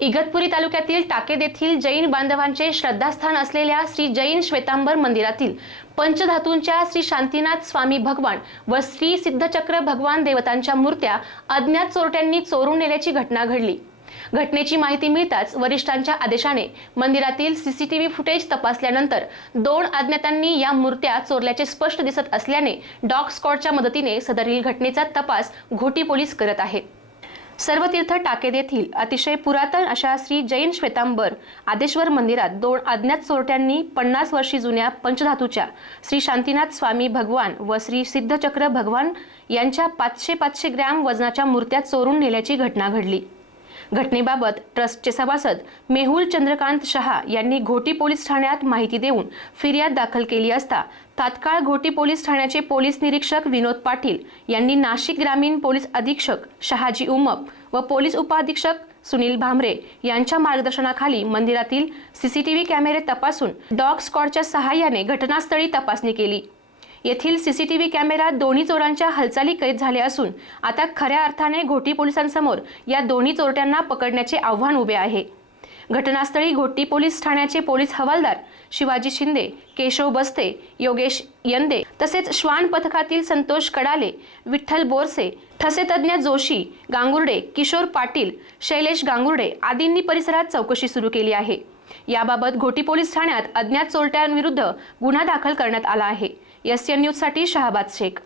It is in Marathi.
इगतपुरी तालुक्यातील टाकेद येथील जैन बांधवांचे श्रद्धास्थान असलेल्या श्री जैन श्वेतांबर मंदिरातील पंचधातूंच्या श्री शांतीनाथ स्वामी भगवान व श्री सिद्धचक्र भगवान देवतांच्या मूर्त्या अज्ञात चोरट्यांनी चोरून नेल्याची घटना घडली. घटनेची माहिती मिळताच वरिष्ठांच्या आदेशाने मंदिरातील सीसीटीव्ही फुटेज तपासल्यानंतर दोन अज्ञातांनी या मूर्त्या चोरल्याचे स्पष्ट दिसत असल्याने डॉग स्कॉडच्या मदतीने सदरील घटनेचा तपास घोटी पोलीस करत आहेत. सर्वतीर्थ टाकेद येथील अतिशय पुरातन अशा श्री जैन श्वेतांबर आदेश्वर मंदिरात दोन अज्ञात चोरट्यांनी पन्नास वर्षी जुन्या पंचधातूच्या श्री शांतीनाथ स्वामी भगवान व श्री सिद्धचक्र भगवान यांच्या पाचशे पाचशे ग्रॅम वजनाच्या मूर्त्या चोरून नेल्याची घटना घडली. घटनेबाबत ट्रस्टचे सभासद मेहुल चंद्रकांत शहा यांनी घोटी पोलीस ठाण्यात माहिती देऊन फिर्याद दाखल केली असता तात्काळ घोटी पोलीस ठाण्याचे पोलीस निरीक्षक विनोद पाटील यांनी नाशिक ग्रामीण पोलीस अधीक्षक शहाजी उमप व पोलीस उपअधीक्षक सुनील भामरे यांच्या मार्गदर्शनाखाली मंदिरातील सीसीटीव्ही कॅमेरे तपासून डॉग स्कॉडच्या सहाय्याने घटनास्थळी तपासणी केली. येथील सीसीटीव्ही कॅमेऱ्यात दोन्ही चोरांच्या हालचाली कैद झाल्या असून आता खऱ्या अर्थाने घोटी पोलिसांसमोर या दोन्ही चोरट्यांना पकडण्याचे आव्हान उभे आहे. घटनास्थळी घोटी पोलीस ठाण्याचे पोलीस हवालदार शिवाजी शिंदे केशव बस्ते योगेश यंदे तसेच श्वान पथकातील संतोष कडाले विठ्ठल बोरसे ठसेतज्ञ जोशी गांगुर्डे किशोर पाटील शैलेश गांगुर्डे आदींनी परिसरात चौकशी सुरू केली आहे. याबाबत घोटी पोलीस ठाण्यात अज्ञात चोरट्यांविरुद्ध गुन्हा दाखल करण्यात आला आहे. एस एन न्यूजसाठी शहाबाद शेख.